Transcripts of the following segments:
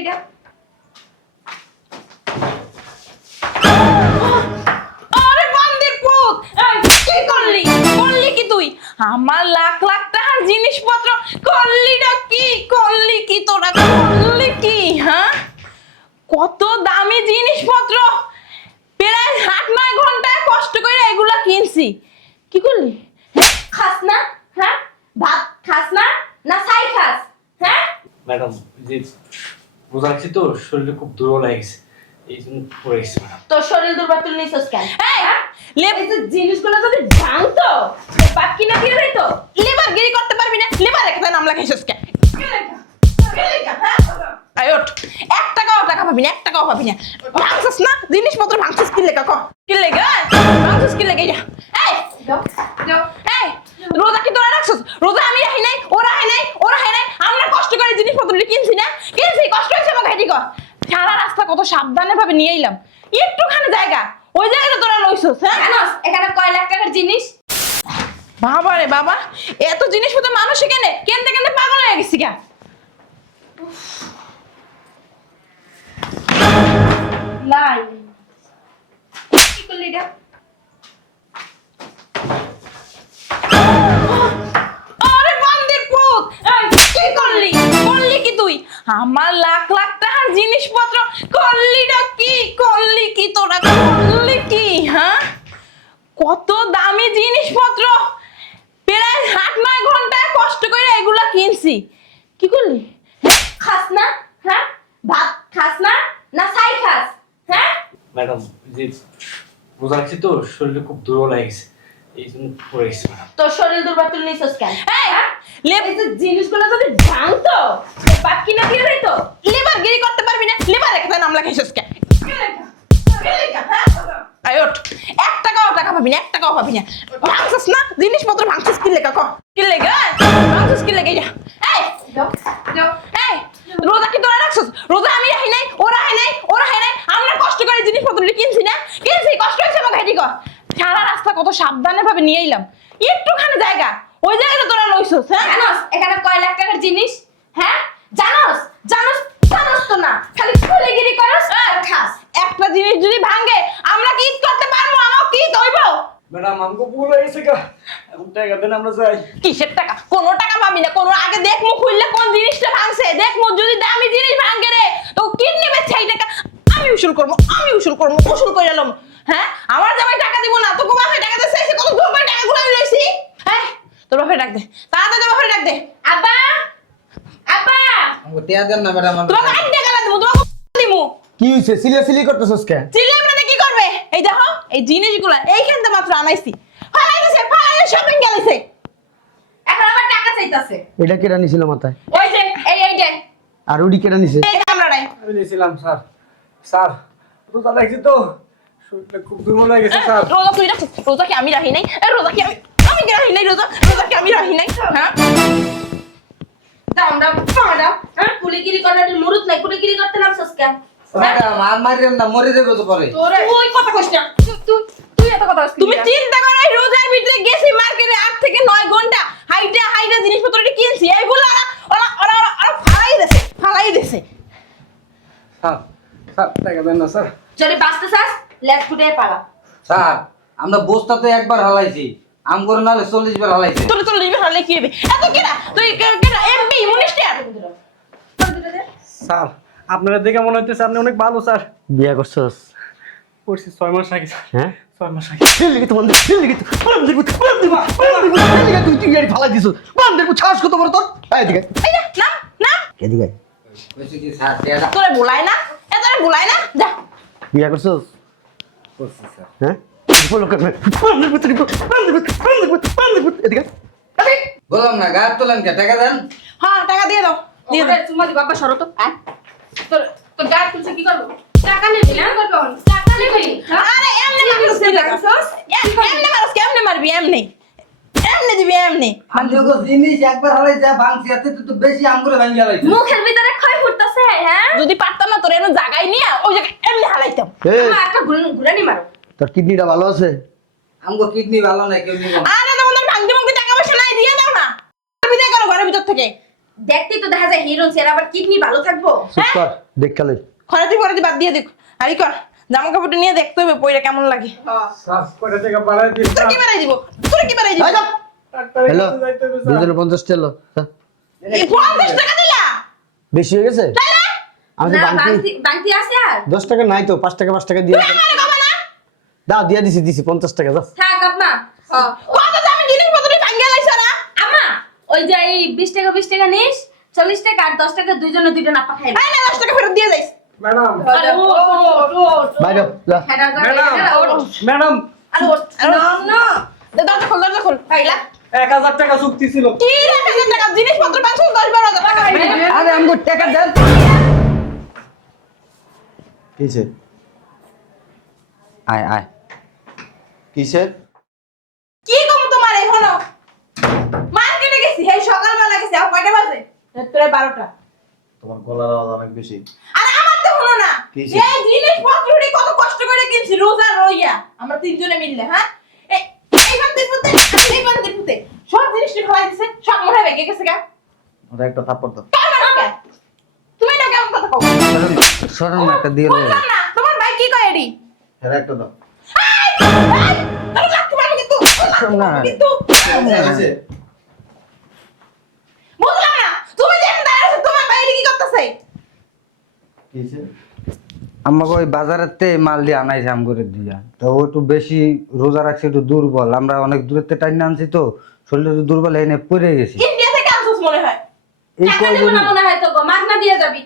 এটা? আরে বান্দির পুত, এই কি করলি? করলি কি তুই? আমার লাখ লাখ টাকার জিনিসপত্র করলিটা কি? করলি কি তোরা? করলি কি? হ্যাঁ, কত দামি জিনিসপত্র, প্রায় 8-9 ঘন্টা কষ্ট করে এগুলা কিনছি। কি করলি? খাস না? হ্যাঁ? ভাত খাস না? না ছাই খাস? হ্যাঁ? ম্যাডাম যে রোজা রাখছি তো শরীরে খুব দুর্বল হয়ে গেছে, এই জন্য পড়ে গেছি ম্যাডাম। তোর শরীর দুর্বল তুই নিছস কেন? এই, হ্যাঁ? লেব এই যে জিনিসগুলো যদি ভাঙতো, বাদ কিনা দিয়ে দিত। লেবার গিরি করতে পারবি না? লেবার একটা নাম লাগাইছিস কেন? আই ওঠ, 1 টাকাও টাকা পাবি না, 1 টাকাও পাবি না। ভাঙছিস না জিনিসপত্র, ভাঙছিস কি লেগা? ক কি লেগা? ভাঙছিস কি লেগা? এই যাও, যাও। এই, রোজা কি তোরা রাখছিস? রোজা আমি রাখি নাই, ওরা রাখি নাই, ওরা রাখি নাই। আমরা কষ্ট করে জিনিসপত্র কিনছি না? কিনছি, কষ্ট হয়েছে আমাকে, হেঁটি কর। সারা রাস্তা কত সাবধানে ভাবে নিয়ে এলাম, একটুখানি জায়গা, ওই জায়গাতে তোরা লইছিস। হ্যাঁ, জানোস এখানে কয় লাখ টাকার জিনিস? বাবা রে বাবা, এত জিনিসপত্র মানুষ কেনে, কেনতে কেনতে পাগল হয়ে গেছি গা। লাই। কি করলি এটা? আরে বান্দির পুত, এই কি করলি? করলি কি তুই? আমার লাখ লাখ টাকার জিনিসপত্র করলিটা কি? করলি কি তোরা? করলি কি? হ্যাঁ, কত দামি জিনিসপত্র, প্রায় 8-9 ঘন্টা কষ্ট করে এগুলা কিনছি। কি করলি? খাস না? হ্যাঁ? ভাত খাস না? না ছাই খাস? হ্যাঁ? ম্যাডাম যে রোজা রাখছি তো শরীরে খুব দুর্বল হয়ে গেছে, এই জন্য পড়ে গেছি ম্যাডাম। তোর শরীর দুর্বল তুই নিছস কেন? এই, হ্যাঁ? লেব এই যে জিনিসগুলো যদি ভাঙতো, বাদ কিনা দিয়ে দিত। লেবার গিরি করতে পারবি না? লেবার একটা নাম লাগাইছিস কেন? আই ওঠ, 1 টাকাও টাকা পাবি না, 1 টাকাও পাবি না। ভাঙছিস না জিনিসপত্র, ভাঙছিস কি লেগা? ক কি লেগা? ভাঙছিস কি লেগা? এই যাও, যাও। এই, রোজা কি তোরা রাখছিস? রোজা আমি রাখি নাই, ওরা রাখি নাই, ওরা রাখি নাই। আমরা কষ্ট করে জিনিসপত্র কিনছি না? কিনছি, কষ্ট হয়েছে আমাকে, হেঁটি কর। সারা রাস্তা কত সাবধানে ভাবে নিয়ে এলাম, একটুখানি জায়গা, ওই জায়গাতে তোরা লইছিস। হ্যাঁ, জানোস এখানে কয় লাখ টাকার জিনিস? হ্যাঁ? জানোস? জানোস? জানোস তো না, খালি খুলেগিরি করস আর খাস। একটা জিনিস যদি ভাঙে আমরা কি ঈদ করতে পারবো? আমার কি ঈদ হইব? ম্যাডাম আমাকে ভুল হয়ে গেছে গা, এখন টাকা দেন আমরা যাই। কিসের টাকা? কোনো টাকা পাবি না। কোনো আগে দেখ মুখ খুললে কোন জিনিসটা ভাঙছে, দেখ মুখ, যদি দামি জিনিস ভাঙে রে তো কিডনি বেচে এই টাকা আমি উসুল করবো, আমি উসুল করবো, উসুল করে এলাম। হ্যাঁ, আমার জামাই টাকা দিব না, তোকে বাপে টাকা দিতে চাইছে, কত ধরবে টাকাগুলো আমি লইছি। হ্যাঁ, তোর বাপে ডাক দে, তাড়াতাড়ি বাপে ডাক দে। আব্বা, আব্বা, আমাকে টিয়া দেন না ম্যাডাম। তোমাকে 8 টাকা দিব, তোমাকে দিমু। কি হইছে? সিলিয়াসলি করতেছস কে? চিল্লাই মানে কি করবে? এই দেখো, এই জিনিসগুলো এইখানতে মাত্র আনাইছি, ফালাইতেছে, ফালাইলে শপিং গেলেছে। এখন আবার টাকা চাইতাছে। এটা কেডা নিছিল মাথায়? ওই যে এইটা। আর উডি কেডা নিছে? এই কামড়াটাই আমি নিয়েছিলাম স্যার। স্যার রোজা রাখছি তো শরীরটা খুব দুর্বল হয়ে গেছে স্যার। রোজা তুই রাখছিস? রোজা কি আমি রাখি নাই? রোজা কি আমি কি রাখি নাই? রোজা কি আমি রাখি নাই? হ্যাঁ, দাও দাও, দাও দাও। হ্যাঁ? কুলিগিরি করার মুরুত নাই, কুলিগিরি করতে নামছস কেন? ম্যাডাম আর মারিরেন না, মরে যাবে তো পরে। তোরে তুই কথা কইস না। তুই এত কথা কইস। তুমি চিন্তা করো, এই রোজার ভিতরে গেছি মার্কেটে 8 থেকে 9 ঘন্টা হাইটা হাইটা জিনিসপত্র কিনছি, এইগুলো ওরা ওরা ওরা ফালাই দিছে। স্যার স্যার টাকা দেন না স্যার। যদি বাঁচতে চাস লেজ ফুটে পালা। স্যার আমরা বস্তাতে একবার হালাইছি, আম করে নালে 40 বার হালাইছে। তোর তোর লিবে হালে কি হবে? এত কেনা তুই কেনা এমপি মিনিস্টার। স্যার আপনারা দেখে মনে হইতেছে আপনি অনেক ভালো স্যার। বিয়া করছস? করছি 6 মাস আগে স্যার। হ্যাঁ 6 মাস আগে। লিখে তো বন্ধ, লিখে তো লিখে তুই ইয়ারি ফালাই দিছস। বন্ধের কো ছাস কত বড় তোর? আয় দিকে। এই না না না, এদিকে। কইছে কি স্যার টিয়াটা তোরে বলাই না, তোরে বলাই না, যা। বিয়া করছস? করছি স্যার। হ্যাঁ বলো কেন? এদিকে। বললাম না গাছ তোলেন কে? টাকা দেন। হ্যাঁ, টাকা দিয়ে দাও, দিয়ে দাও। ওরে চুমা দি বাবা সরো তো। তোর তোর গায়ে তুলছে কি করব? টাকা নিবি না করব। টাকা নিবি। আরে এমনি মারছিস কি লাগছস? এমনি মারছিস, কেমনে মারবি? এমনি দিবি, এমনি। আমগো জিনিস একবার হালাইছে ভাঙছি, এতে তো বেশি আম করে ভাঙি হালাইছে। মুখের ভিতরে ক্ষয় ফুটতাছে, হ্যাঁ? যদি পারতাম না তোর এমন জায়গায় নিয়ে ওই জায়গায় এমনি হালাইতাম। মা একটা ঘুরানি মারো। তোর কিডনিটা ভালো আছে? আমগো কিডনি ভালো নাই, কেউ নিব না। আরে তোমাদের ভাঙতে ভাঙতে টাকা পয়সা নাই, দিয়ে দাও না। বিদায় করো ঘরের ভিতর থেকে। দেখতে তো দেখা যায় হিরো সের আবার কিডনি ভালো থাকবো। চুপ কর দেখ কালে খরাতি ফরাতি বাদ দিয়ে দেখ আরে কর জামা কাপড়টা নিয়ে দেখতে হবে পয়রা কেমন লাগে শ্বাস করে থেকে বাড়াই দিস তোর কি বাড়াই দিব তোর কি বাড়াই দিব হ্যালো 250 টাকা লো এই 50 টাকা দিলা বেশি হয়ে গেছে তাইলে আমাদের না বাংতি বাংতি আছে আর 10 টাকা নাই তো 5 টাকা দিয়ে তুই আমারে কবা না দাও দিয়া দিছি 50 টাকা দাও থাক আম্মা। কত দামি জিনিসপত্র ভাঙিয়া লাইছ না আম্মা ওই যে এই 20 টাকা নিস 40 টাকা আর 10 টাকা দুইজনে দুইটা নাপা খাইবে। আয় না 10 টাকা ফেরত দিয়ে যাইস ম্যাডাম আরে ও বাইরে যা হেডা ম্যাডাম ম্যাডাম আরে ও না দরজা খোল পাইলা 1000 টাকা চুক্তি ছিল। কি রে 1000 টাকা জিনিসপত্র 5-10-12,000 টাকা আরে আমগো টাকা দেন। কিসে আয় আয় কিসের কি কম তোমার এখনো মার্কেটে গেছি এই সকালবেলা গেছি আর কয়টা বাজে রাত্রে 12টা তোমার গলার আওয়াজ অনেক বেশি আরে আমার তো হলো না কিসে? এই জিনিসপত্রটি কত কষ্ট করে কিনছি রোজা রইয়া আমরা তিনজনে মিললে হ্যাঁ এই বান্দির পুতে সব জিনিসটি ফেলাই দিছে সব মনে ভেঙে গেছে গা ওরা একটা থাপ্পড় দাও কার মানে কে তুমি না কেমন কথা কও সরম একটা দিয়ে বুঝলাম না তোমার ভাই কি কয় এডি এরা একটা দাও আরে লাগতে পারবে কিন্তু না। কিন্তু হয়েছে? বুঝলাম না তুমি যেন দাঁড়াছো তোমার বাইরে কি করতেছে কিসে আমাকে ওই বাজারেতে মাল দিয়ে আনাইছে আম করে দিয়া তো ও একটু বেশি রোজা রাখছে একটু দুর্বল আমরা অনেক দূরেতে টাইনে আনছি তো শরীরটা একটু দুর্বল এনে পড়ে গেছি ইন্ডিয়া থেকে আনছস মনে হয় এই টাকা দেব কয়জন না মনে হয় তো গো মাগনা দিয়ে যাবি।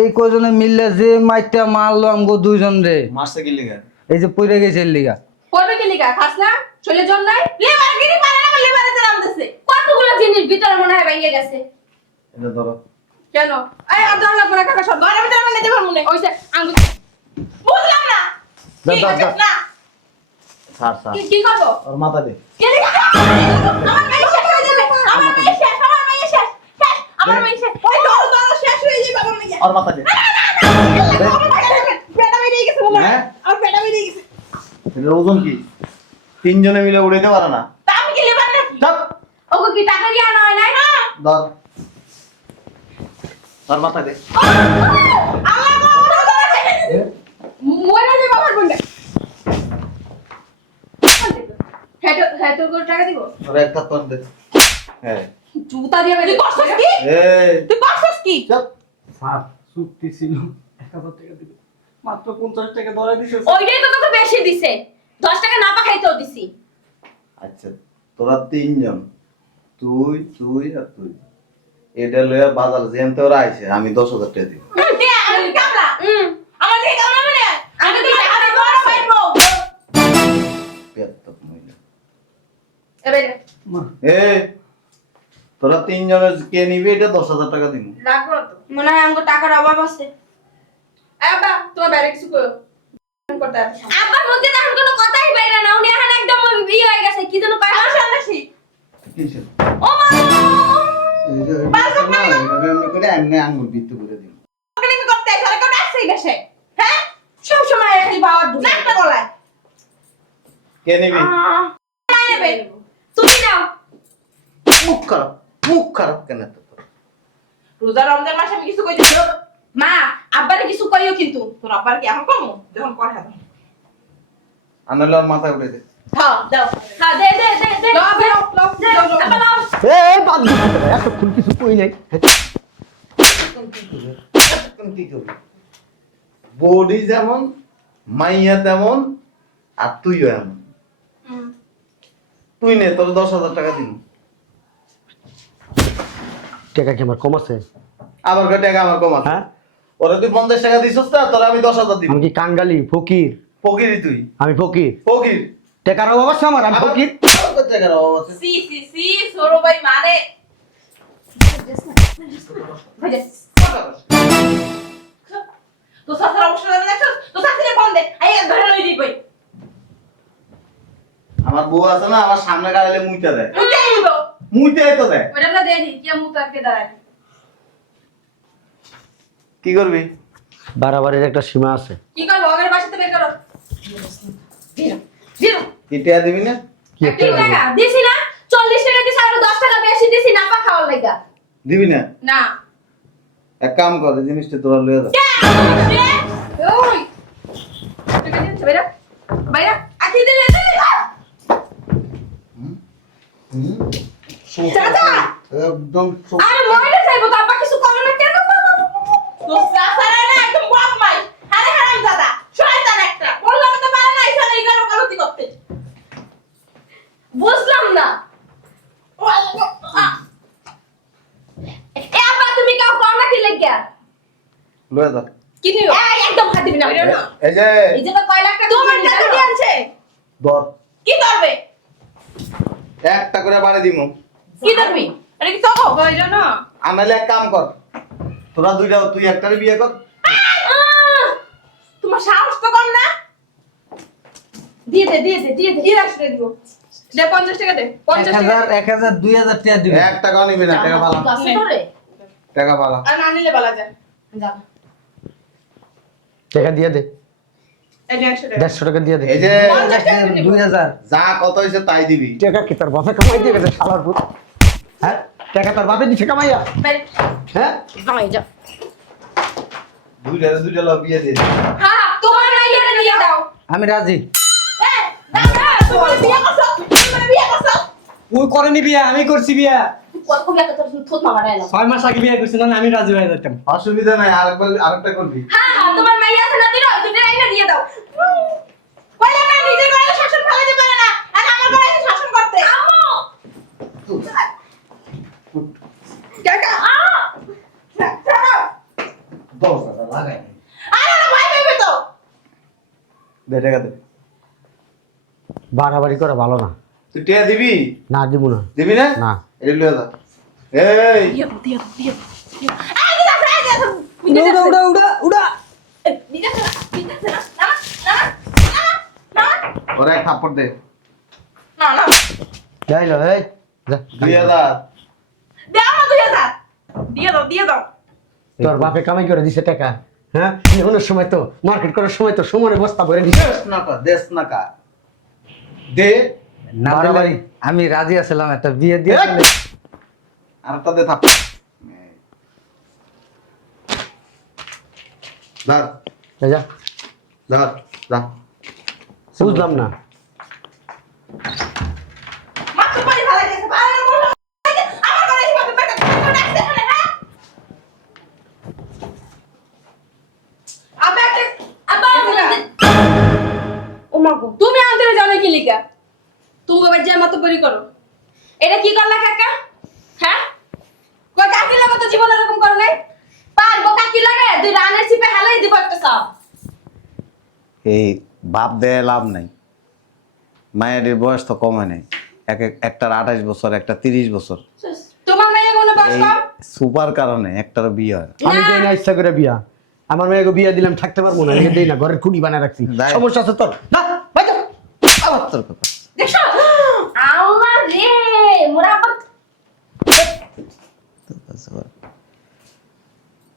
এই কয়জনে মিললে যে মাইটা মারলো আমগো দুইজন রে মাসে কি লিগা এই যে পড়ে গেছে এর লিগা করবে কি লিগা খাস না চলে জন নাই লেবার গিরি পারে না লেবারেতে নাম দিছে কতগুলো জিনিস ভিতরে মনে হয় ভেঙে গেছে। এটা ধরো কেন এই আদর লাগবে না কাকা সব ঘরের ভিতরে আমি নিতে পারবো না ওইসে আঙ্গুল বুঝলাম না দাও, কি দাও, করছিস দাও। না ছাড় ছাড় কি করবো ওর মাথা দে কে লিখা আমার মেয়ে শেষ হয়ে যাবে আমার মেয়ে শেষ আমার মেয়ে শেষ শেষ আমার মেয়ে শেষ ওই দর শেষ হয়ে যাবে আমার মেয়ে ওর মাথা দে পেটা বেরিয়ে গেছে বলে হ্যাঁ? আর পেটা বেরিয়ে গেছে এটার ওজন কি তিনজনে মিলে উড়াইতে পারে না তা আমি কি লেবার নাকি চাপ ওগো কি টাকা দিয়ে আনা হয় নাই ধর ওর মাথা দে মরে যাবে আমার বোনটা হ্যাঁ তোর করে টাকা দিব ওর একটা তোর দে হ্যাঁ জুতা দিয়ে তুই করছস কি এই তুই করছস কি চাপ স্যার চুক্তি ছিল 1000 টাকা দিবে মাত্র 50 টাকা ধরে দিছে। ওইটাই তো কত বেশি দিছে 10 টাকা না পাখাইতেও দিছি। আচ্ছা তোরা তিনজন তুই তুই আর তুই এটা লইয়া বাজার যেমতে ওরা আইছে আমি 10,000 টাকা দিব দে আমি কামলা আমার দিকে কামলা মানে আমি তো টাকা দেব আর পাইবো পেয়াত্তক মহিলা এবারে এই তোরা তিনজনের কে নিবি এটা 10,000 টাকা দিব লাগবো তো মনে হয় আমাকে টাকার অভাব আছে। আব্বা তোমার বাইরে কিছু কইও করতে আব্বার মুখে তো এখন কোনো কথাই বাইরে না উনি এখন একদম বিয়ে হয়ে গেছে কি যেন কয় না সন্ন্যাসী কিসে ও মা এই যে আমি করে এমনি আঙ্গুল বিত্ত করে দিব ওকে নিবি করতে আইছ আর কেউ ডাকছেই বেশে হ্যাঁ সব সময় খালি বাবার দুধ নাকটা গলায় কে নিবি না নেবে তুমি নাও মুখ খারাপ কেন তো রোজা রমজান মাসে আমি কিছু কই দিছো মা আব্বারে কিছু কইও কিন্তু তোর আব্বার কি এখন কমু যখন কর হ্যাঁ আনালে ওর মাথা উঠে দে হ্যাঁ দাও হ্যাঁ দে দে দে দে দাও, দাও, দাও, দে, দাও, দাও। আব্বা দাও এই বাদ দে এতক্ষণ কিছু কই নাই কি করবি বডি যেমন মাইয়া তেমন আর তুইও এমন তুই নে তোর 10,000 টাকা দিন টাকা কি আমার কম আছে আবার কয় টাকা আমার কম আছে হ্যাঁ ওরা তুই 50 টাকা দিছস না তোর আমি 10,000 দিব আমি কি কাঙ্গালি ফকির ফকিরি তুই আমি ফকির ফকির টাকার অভাব আছে আমার আমি ফকির কত টাকার অভাব আছে সি সি সি সরো ভাই মানে ভাইয়া তো সাথে অবশ্য দেখছস তো সাথে ফোন দে আই ধরে লই দিবই আমার বউ আছে না আমার সামনে গাড়াইলে মুইতা দেয় উঠে আইবো মুইতাই তো দেয় ওটা না দেই কি মুতারকে দাঁড়ায় কি করবি বাড়াবাড়ির একটা সীমা আছে কি করবো ওদের বাসাতে বের করো জিরো জিরো কি টাকা দিবি না কি একটা কি টাকা দিছি না 40 টাকা দিছি আর 10 দিবি না? না এক কাম কর, এই জিনিসটা তোরা লয়ে যা। ওই তুই কি দিচ্ছ বাইরা বাইরা আকি দিলে চাচা একদম আমি মরে যাইবো তো আপা কিছু করো না কেন তো চাচারা না একদম বদমাইশ আরে হারাম দাদা শয়তান একটা বললাম তো পারে না এখানে এগারো গলতি করতে বুঝলাম না এ আপা তুমি কাউ কর না কি লাগিয়া লয়ে যা। কি নিও এই একদম হাত দিবি না এই যে এই যে 6 লাখ টাকা তোমার টাকা দিয়ে আনছে ধর, কি করবে একটা করে বাড়ি দিমু। কি করবি আরে কি চকো কইলো না আনালে এক কাম কর, তোরা দুইটা, তুই একটারে বিয়ে কর। তোমার সাহস তো কম না দিয়ে দে কি রাখতে দিব দে 50 টাকা দে 50 টাকা 1000 2000 টাকা দিবে। এক টাকাও নিবি না, টাকা পালা, কাছে ধরে টাকা পালা। আর না নিলে বলা যায় যা টাকা দিয়ে দে, এই 150 টাকা 150 টাকা দিয়ে দে। এই যে 2000 যা কত হয়েছে তাই দিবি। টাকা কি তোর বাপে কামাই দিয়ে গেছে শালার পুত? হ্যাঁ, টাকা তোর বাপে দিছে কামাইয়া? বাইরে হ্যাঁ, জামাই যা দুইটা লোক বিয়ে দিয়ে দে। হ্যাঁ তোমার মাইয়ারে দিয়ে দাও আমি রাজি। এই দাদা তুমি বিয়ে করছো তুমি বিয়ে করছো ওই করেনি বিয়া, আমি করছি বিয়া। কত কবি একটা তোর থুত মারা এলাম 6 মাস আগে বিয়া করছি, না আমি রাজি হয়ে যেতাম। অসুবিধা নাই, আরেকটা করবি। হ্যাঁ তোমার মাইয়া আছে না দিলো দুটো রাইনা দিয়ে দাও বলে না নিজে করে শাসন ফেলাতে পারে না আর আমার করে এসে শাসন করতে আম্মু কাকা দশ টাকা লাগাই আরে না ভাই পাইবে তো দে টাকা দে। বাড়াবাড়ি করা ভালো না। তুই টাকা দিবি? না দিব না। দিবি না? না। এটা লয়ে যা। এই দিয়ে দাও দিয়ে দাও আই দিদা ফ্রাই দিদা উড়া দিদা না না ওরা এক থাপ্পড় দে। না না যাইলো এই যা। 2000। দে আমার 2000 দিয়ে দাও তোর বাপে কামাই করে দিছে টাকা। হ্যাঁ, অনেক সময় তো মার্কেট করার সময় তো সমানে বস্তা ভরে দিছে। দেশ না কা দে। না দিলে আমি রাজি আছিলাম একটা বিয়ে দিয়ে এই! চলে। আরেকটা দে থাপ্পড়। ধর এই যা, ধর যা। বুঝলাম না। মাত্র পানি ফেলাই দিয়েছে বাইরে বলো আমার করে এসে বাপে বেটা তুমি ডাকতে এখানে হ্যাঁ আবে একটা আব্বা ও মা গো তুমি আন্তরে জানো কি লিখা তুমি বাবা যে মত পরি করো এটা কি করলা কাকা হ্যাঁ কই কাকি লাগা তো জীবন এরকম করো নাই পারবো কাকি লাগে দুই রানের চিপে হালাই দিব একটা সব এই বাপ দেয় লাভ নাই, মায়ের বয়স তো কমে নাই। একটার 28 বছর, একটা 30 বছর। তোমার মেয়ে কোনো বয়স এই কম সুপার কারণে একটার বিয়ে হয়। আমি দেই না ইচ্ছা করে বিয়া। আমার মেয়েকে বিয়া দিলাম থাকতে পারবো না, আমি দেই না, ঘরের খুঁড়ি বানায় রাখছি। দায়। সমস্যা আছে তোর? না, বাইরে যা। আবার তোর কথা। দেখছো আমার রে মোরা আবার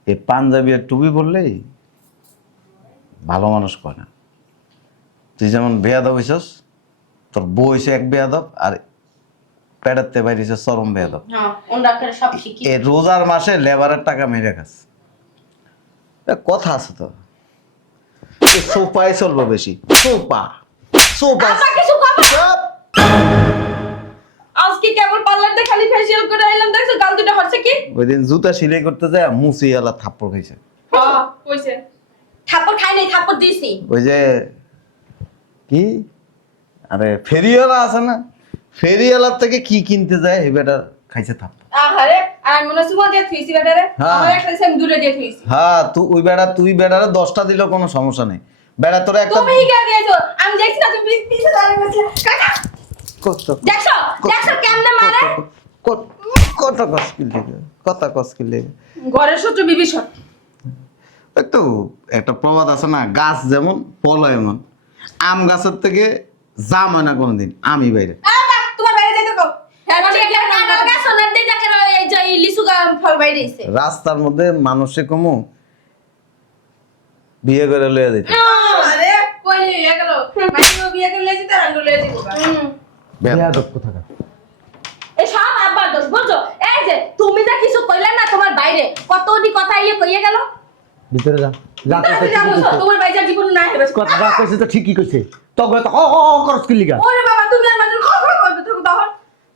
এই পাঞ্জাবি আর টুপি পরলেই ভালো মানুষ কয় না। তুই যেমন বেয়াদব হইছস, তোর বউ হইছে এক বেয়াদব, আর পেটাতে বাইরেছে চরম বেয়াদব। হ্যাঁ ওনরা করে সব শিখি এই রোজার মাসে লেবারের টাকা মেরে খাস। কথা আছে তো, সোফাই চলবো বেশি। সোফা সোফা আপা কিছু কবা আজকে কেবল পার্লারতে খালি ফেসিয়াল করে আইলাম দেখছো গাল দুটো হচ্ছে কি ওই দিন জুতা সিলাই করতে যায় মুসি আলা থাপ্পড় খাইছে। হ্যাঁ কইছে থাপ্পড় খাই নাই থাপ্পড় দিছি ওই যে কি, আরে ফেরিওয়ালা আছে না, ফেরিওয়ালার থেকে কি কিনতে যায় এই বেটা খাইছে থাপ্পড়। আহারে আর মনে সুমা দিয়ে থুইছি বেটারে হ্যাঁ। আমার একটা সেম দূরে দিয়ে থুইছি হ্যাঁ তুই বেটারে 10টা দিলেও কোনো সমস্যা নেই। বেটা তোরা একটা তুমি হিগা দিয়েছো আমি দেখছি না তুমি পিছে দাঁড়িয়ে গেছিলে কাকা কত দেখছো দেখছো কেমনে মারে কত কস্কিল থেকে কত কস্কিল থেকে ঘরের শত্রু বিভীষণ একটু একটা প্রবাদ আছে না, গাছ যেমন ফল এমন। আম গাছের থেকে জাম হয় না কোনোদিন, আমি বাইরে। তোমার বাইরে যাইতে কও হ্যাঁ ঠিক আছে কাঁঠাল গাছ সোনার দিন দেখে এই যে লিচু ফল বাইরে এসে রাস্তার মধ্যে মানুষে কমু বিয়ে করে লইয়া দিতে। আরে কই নিয়ে গেল মাইও বিয়ে করে লেজি তার আঙ্গুল লেজি বেয়াদব কোথাকার। এই সব আব্বার দোষ বুঝছো এই যে তুমি যা কিছু কইলে না তোমার বাইরে কতটি কথা ইয়ে কইয়ে গেল। ভিতরে যা যা তাহলে কইছে যাবো, ঠিকই কইছে। তোমার বাইজার জীবন না হেবে। কথা যা কইছে তো ঠিকই কইছে তবে তো করস কি লিগা ওরে বাবা তুমি আর মাঝে খবর করবে তুমি তখন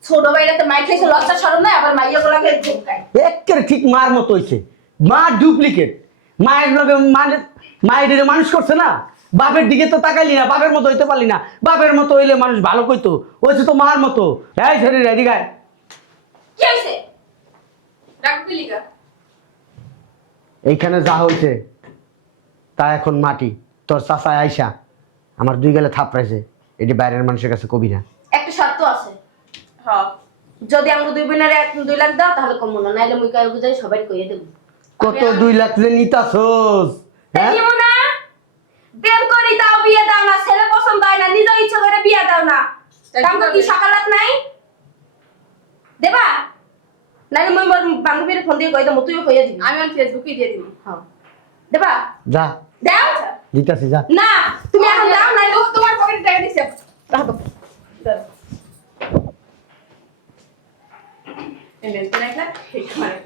ছোট বাইরাতে মাইক খাইছে লজ্জা শরম নাই আবার মাইয়া গুলাকে ঝুমকায়। একেবারে ঠিক মার মতো হইছে মা ডুপ্লিকেট মায়ের লগে মানে মায়ের মানুষ করছে না বাপের দিকে তো তাকাইলি না বাপের মতো হইতে পারলি না বাপের মতো হইলে মানুষ ভালো কইতো হয়েছে তো মার মতো এই ছেড়ে রেডি গায় কি হইছে রাখো কি লিগা? এইখানে যা হইছে তা এখন মাটি তোর চাচা আইসা আমার 2 গালে থাপড়াইছে এটি বাইরের মানুষের কাছে কবি না একটা শর্ত আছে। হ্যাঁ যদি আমরা 2 বোনের 2 লাখ দাও তাহলে কম না, নাইলে মুই কই বুঝাই সবাই কইয়ে দেব। কত 2 লাখ যে নিতাছস হ্যাঁ দেখিও না বের করি দাও বিয়ে দাও না, ছেলে পছন্দ হয় না নিজে ইচ্ছা করে বিয়ে দাও না, তামকে কি সকালাত নাই দেবা? নাইলে মুই মোর বান্ধবীর ফোন দিয়ে কই দেব, তুইও কইয়ে দিবি। আমি ফেসবুকে দিয়ে দিব। হ্যাঁ দেবা? যা দাও দিতাছি যা না তুমি এখন দাও না, তোমার পকেটে টাকা দিছে রাখো। দাও এমএস করে রাখলা ঠিক করে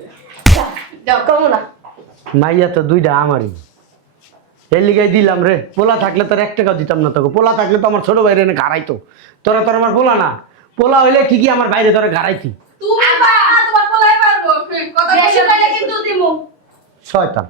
দাও কম না। মাইয়া তো 2টা আমারই এর লিগাই দিলাম রে পোলা থাকলে তোর 1 টাকাও দিতাম না তোকে পোলা থাকলে তো আমার ছোট ভাইরে এনে ঘাড়াইতো তোরা তোর আমার পোলা না পোলা হইলে ঠিকই আমার বাইরে তোরা ঘাড়াইতি তুমি বা তোমার পোলাই পারবো কথা বেশি কইলে কিন্তু দিমু শয়তান